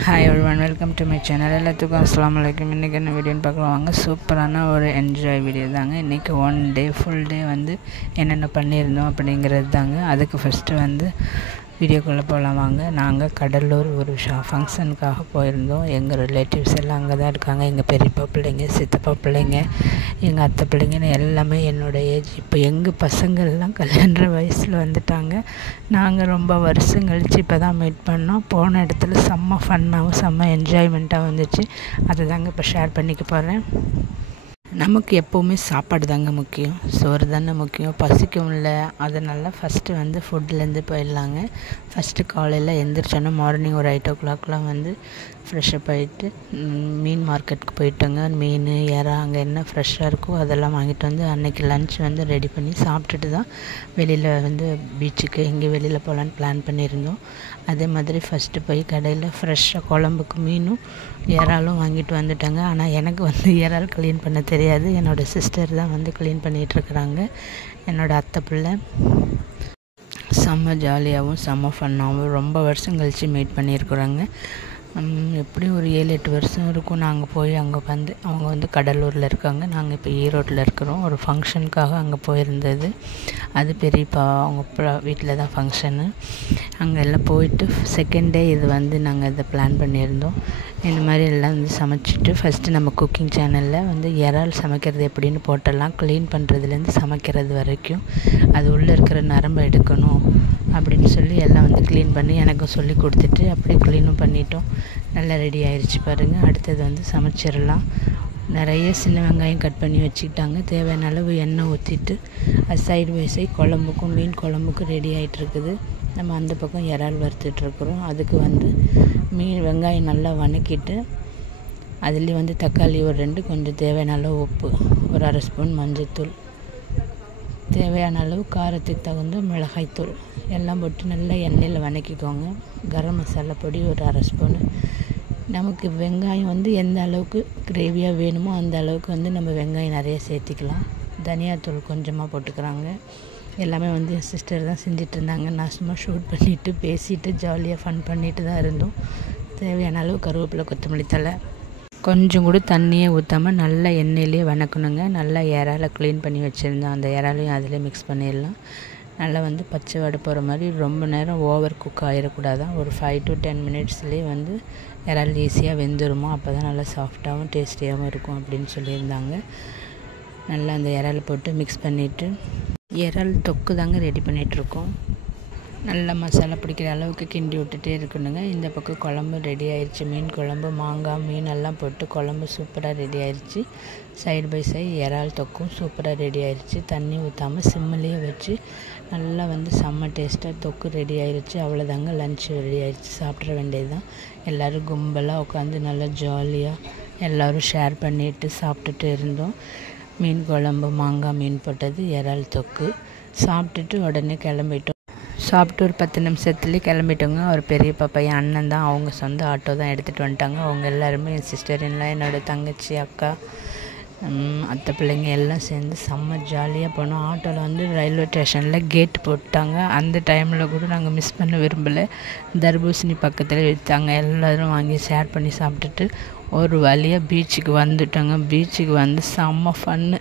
Hi everyone, welcome to my channel. எல்லாத்துக்கும் அஸ்ஸலாமு அலைக்கும். இன்றைக்கி என்ன வீடியோன்னு பார்க்கலாம் வாங்க. சூப்பரான ஒரு என்ஜாய் வீடியோ தாங்க. இன்றைக்கி ஃபுல் டே வந்து என்னென்ன பண்ணியிருந்தோம் அப்படிங்கிறது தாங்க. அதுக்கு ஃபஸ்ட்டு வந்து வீடியோக்குள்ளே போகலாம் வாங்க. நாங்கள் கடலூர் ஒரு ஃபங்க்ஷனுக்காக போயிருந்தோம். எங்கள் ரிலேட்டிவ்ஸ் எல்லாம் அங்கே தான் இருக்காங்க. எங்கள் பெரியப்பா பிள்ளைங்க, சித்தப்பா பிள்ளைங்க, எங்கள் அத்தை பிள்ளைங்கன்னு எல்லாமே என்னோடய ஏஜ். இப்போ எங்கள் பசங்கள்லாம் கல்யாண வயசில் வந்துட்டாங்க. நாங்கள் ரொம்ப வருஷம் கழித்து இப்போ தான் மீட் பண்ணோம். போன இடத்துல செம்ம ஃபன்னாகவும் செம்ம என்ஜாய்மெண்ட்டாக வந்துச்சு. அதை தாங்க இப்போ ஷேர் பண்ணிக்க போகிறேன். நமக்கு எப்போவுமே சாப்பாடு தாங்க முக்கியம், சோறு தானே முக்கியம். பசிக்கும் இல்லை, அதனால் ஃபஸ்ட்டு வந்து ஃபுட்லேருந்து போயிடலாங்க. ஃபஸ்ட்டு காலையில் எழுந்திரிச்சோன்னா மார்னிங் ஒரு 8 o'clockலாம் வந்து ஃப்ரெஷ்ஷப் ஆகிட்டு மீன் மார்க்கெட்டுக்கு போயிட்டோங்க. மீன், இறா அங்கே என்ன ஃப்ரெஷ்ஷாக இருக்கோ அதெல்லாம் வாங்கிட்டு வந்து அன்றைக்கி லன்ச் வந்து ரெடி பண்ணி சாப்பிட்டுட்டு தான் வெளியில் வந்து பீச்சுக்கு எங்கே வெளியில் போகலான்னு பிளான் பண்ணியிருந்தோம். அதே மாதிரி ஃபஸ்ட்டு போய் கடையில் ஃப்ரெஷ்ஷாக குழம்புக்கு மீனும் இறாலும் வாங்கிட்டு வந்துட்டாங்க. ஆனால் எனக்கு வந்து இறால் க்ளீன் பண்ண தெரியாது. என்னோடய சிஸ்டர் தான் வந்து க்ளீன் பண்ணிகிட்ருக்குறாங்க. என்னோடய அத்தை பிள்ளை செம்ம ஜாலியாகவும் செம்ம ஃபன்னாகவும் ரொம்ப வருஷம் கழித்து மீட் பண்ணியிருக்குறாங்க. எப்படியும் ஒரு 7-8 வருஷம் இருக்கும். நாங்கள் போய் அங்கே வந்து அவங்க வந்து கடலூரில் இருக்காங்க, நாங்கள் இப்போ ஈரோட்டில் இருக்கிறோம். ஒரு ஃபங்க்ஷனுக்காக அங்கே போயிருந்தது. அது பெரியப்பா அவங்க வீட்டில் தான் ஃபங்க்ஷனு. அங்கே எல்லாம் போயிட்டு செகண்ட் டே இது வந்து நாங்கள் இதை பிளான் பண்ணியிருந்தோம். இந்த மாதிரி எல்லாம் வந்து சமைச்சிட்டு ஃபஸ்ட்டு நம்ம குக்கிங் சேனலில் வந்து இறால் சமைக்கிறது எப்படின்னு போட்டெல்லாம் க்ளீன் பண்ணுறதுலேருந்து சமைக்கிறது வரைக்கும் அது உள்ளே இருக்கிற நரம்பை எடுக்கணும் அப்படின்னு சொல்லி எல்லாம் வந்து க்ளீன் பண்ணி எனக்கும் சொல்லி கொடுத்துட்டு அப்படியே க்ளீனும் பண்ணிட்டோம். நல்லா ரெடி ஆயிடுச்சு பாருங்கள். அடுத்தது வந்து சமைச்சிடலாம். நிறைய சின்ன வெங்காயம் கட் பண்ணி வச்சுக்கிட்டாங்க. தேவையான அளவு எண்ணெய் ஊற்றிட்டு அது சைடு பை சைடு குழம்புக்கும் மீன் குழம்புக்கும் ரெடி ஆகிட்டுருக்குது. நம்ம அந்த பக்கம் இறால் வறுத்துட்ருக்குறோம். அதுக்கு வந்து வெங்காயம் நல்லா வதக்கிட்டு அதுலேயும் வந்து தக்காளி ஒரு 2, கொஞ்சம் தேவையான அளவு உப்பு, ஒரு 1/2 ஸ்பூன் மஞ்சள்தூள், தேவையான அளவு காரத்துக்கு தகுந்த மிளகாய்த்தூள் எல்லாம் போட்டு நல்லா எண்ணெயில் வதக்கிக்கோங்க. கரம் மசாலா பொடி ஒரு 1/2 ஸ்பூனு. நமக்கு வெங்காயம் வந்து எந்த அளவுக்கு கிரேவியாக வேணுமோ அந்த அளவுக்கு வந்து நம்ம வெங்காயம் நிறைய சேர்த்திக்கலாம். தனியாத்தூள் கொஞ்சமாக போட்டுக்கிறாங்க. எல்லாமே வந்து என் சிஸ்டர் தான் செஞ்சிட்டு இருந்தாங்க. நான் சும்மா ஷூட் பண்ணிவிட்டு பேசிவிட்டு ஜாலியாக ஃபன் பண்ணிட்டு தான் இருந்தோம். தேவையான அளவு கருவேப்பிலை, கொத்தமல்லி தழை, கொஞ்சம் கூட தண்ணியே ஊற்றாமல் நல்லா எண்ணெயிலே வதக்கணுங்க. நல்லா இறாலை க்ளீன் பண்ணி வச்சுருந்தோம். அந்த இறாலையும் அதிலே மிக்ஸ் பண்ணிடலாம். நல்லா வந்து பச்சை வாடை போகிற மாதிரி ரொம்ப நேரம் ஓவர் குக் ஆகிடக்கூடாதான். ஒரு 5 to 10 மினிட்ஸ்லேயே வந்து இறால் ஈஸியாக வெந்துருமோ, அப்போ தான் நல்லா சாஃப்டாகவும் டேஸ்டியாகவும் இருக்கும் அப்படின்னு சொல்லியிருந்தாங்க. நல்லா அந்த இறால் போட்டு மிக்ஸ் பண்ணிவிட்டு இறால் தொக்கு தாங்க ரெடி பண்ணிகிட்ருக்கோம். நல்லா மசாலா பிடிக்கிற அளவுக்கு கிண்டி விட்டுட்டே இருக்கணுங்க. இந்த பக்கம் குழம்பு ரெடி ஆயிடுச்சு. மீன் குழம்பு, மாங்காய், மீன் எல்லாம் போட்டு குழம்பு சூப்பராக ரெடி ஆயிடுச்சு. சைடு பை சைடு இறால் தொக்கும் சூப்பராக ரெடி ஆயிடுச்சு. தண்ணி ஊற்றாமல் சிம்மிலேயே வச்சு நல்லா வந்து செம்ம டேஸ்ட்டாக தொக்கு ரெடி ஆயிடுச்சு. அவ்வளோதாங்க, லன்ச் ரெடி ஆயிடுச்சு. சாப்பிட்ற வேண்டியது தான். எல்லோரும் கும்பலாக உட்காந்து நல்லா ஜாலியாக எல்லோரும் ஷேர் பண்ணிவிட்டு சாப்பிட்டுட்டு இருந்தோம். மீன் குழம்பு, மாங்காய் மீன் போட்டது, இறால் தொக்கு சாப்பிட்டுட்டு உடனே கிளம்பிட்டோம். சாப்பிட்டு ஒரு 10 நிமிஷத்துலேயே கிளம்பிட்டோங்க. ஒரு பெரியப்பா பையன் அண்ணன் தான், அவங்க சொந்த ஆட்டோ தான் எடுத்துகிட்டு வந்துட்டாங்க. அவங்க எல்லாருமே என் சிஸ்டர் இல்லை, என்னோடய தங்கச்சி, அக்கா, அத்தை பிள்ளைங்க எல்லாம் சேர்ந்து செம்ம ஜாலியாக போனோம். ஆட்டோவில் வந்து ரயில்வே ஸ்டேஷனில் கேட் போட்டாங்க. அந்த டைமில் கூட நாங்கள் மிஸ் பண்ண விரும்பலை. தர்பூசணி பக்கத்தில் விற்றாங்க. எல்லோரும் வாங்கி ஷேர் பண்ணி சாப்பிட்டுட்டு ஒரு வழியாக பீச்சுக்கு வந்துட்டோங்க. பீச்சுக்கு வந்து செம்ம ஃபன்னு.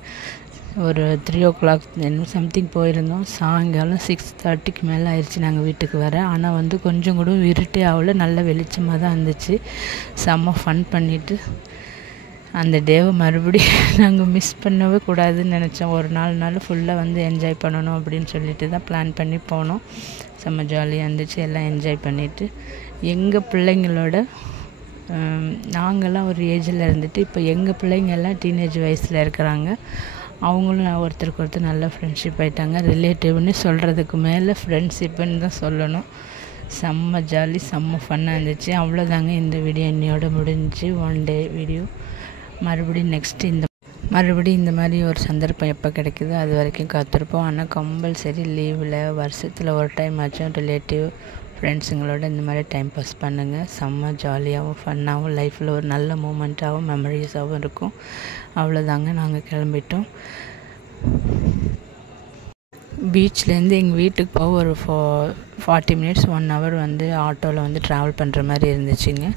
ஒரு 3 o'clock சம்திங் போயிருந்தோம். சாயங்காலம் 6:30க்கு மேலே ஆயிடுச்சு நாங்கள் வீட்டுக்கு வர. ஆனால் வந்து கொஞ்சம் கூட இருட்டே ஆகல, நல்ல வெளிச்சமாக தான் இருந்துச்சு. செம்ம ஃபன் பண்ணிவிட்டு அந்த டேவை மறுபடியும் நாங்கள் மிஸ் பண்ணவே கூடாதுன்னு நினச்சோம். ஒரு 4 நாள் ஃபுல்லாக வந்து என்ஜாய் பண்ணணும் அப்படின்னு சொல்லிட்டு தான் பிளான் பண்ணி போனோம். செம்ம ஜாலியாக இருந்துச்சு. எல்லாம் என்ஜாய் பண்ணிவிட்டு எங்கள் பிள்ளைங்களோட நாங்கள்லாம் ஒரு ஏஜில் இருந்துட்டு இப்போ எங்கள் பிள்ளைங்க எல்லாம் டீனேஜ் வயசில் இருக்கிறாங்க. அவங்களும் ஒருத்தருக்கு ஒருத்தர் நல்லா ஃப்ரெண்ட்ஷிப் ஆகிட்டாங்க. ரிலேட்டிவ்னு சொல்கிறதுக்கு மேலே ஃப்ரெண்ட்ஷிப்புன்னு தான் சொல்லணும். செம்ம ஜாலி, செம்ம ஃபன்னாக இருந்துச்சு. அவ்வளோதாங்க, இந்த வீடியோ இன்னையோட முடிஞ்சு. 1 டே வீடியோ. மறுபடியும் இந்த மாதிரி ஒரு சந்தர்ப்பம் எப்போ கிடைக்குதோ அது வரைக்கும் காத்திருப்போம். ஆனால் கம்பல்சரி லீவில் வருஷத்தில் ஒரு டைம் ஆச்சும் ரிலேட்டிவ் ஃப்ரெண்ட்ஸுங்களோட இந்த மாதிரி டைம் பாஸ் பண்ணுங்கள். செம்ம ஜாலியாகவும் ஃபன்னாகவும் லைஃப்பில் ஒரு நல்ல மூமெண்ட்டாகவும் மெமரிஸாகவும் இருக்கும். அவ்வளோதாங்க, நாங்கள் கிளம்பிட்டோம். பீச்லேருந்து எங்கள் வீட்டுக்கு போக ஒரு 40 மினிட்ஸ் 1 ஹவர் வந்து ஆட்டோவில் வந்து ட்ராவல் பண்ணுற மாதிரி இருந்துச்சுங்க.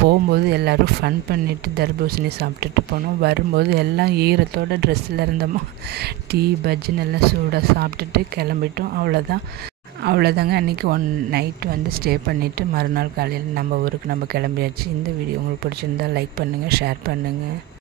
போகும்போது எல்லோரும் ஃபன் பண்ணிவிட்டு தர்பூசணி சாப்பிட்டுட்டு போனோம். வரும்போது எல்லாம் ஈரத்தோட ட்ரெஸ்ஸில் இருந்தோமா, டீ பஜ்ஜின்னு எல்லாம் சூடாக சாப்பிட்டுட்டு கிளம்பிட்டோம். அவ்வளோதாங்க. அன்றைக்கி நைட் வந்து ஸ்டே பண்ணிவிட்டு மறுநாள் காலையில் நம்ம ஊருக்கு நம்ம கிளம்பியாச்சு. இந்த வீடியோ உங்களுக்கு பிடிச்சிருந்தா லைக் பண்ணுங்கள், ஷேர் பண்ணுங்கள்.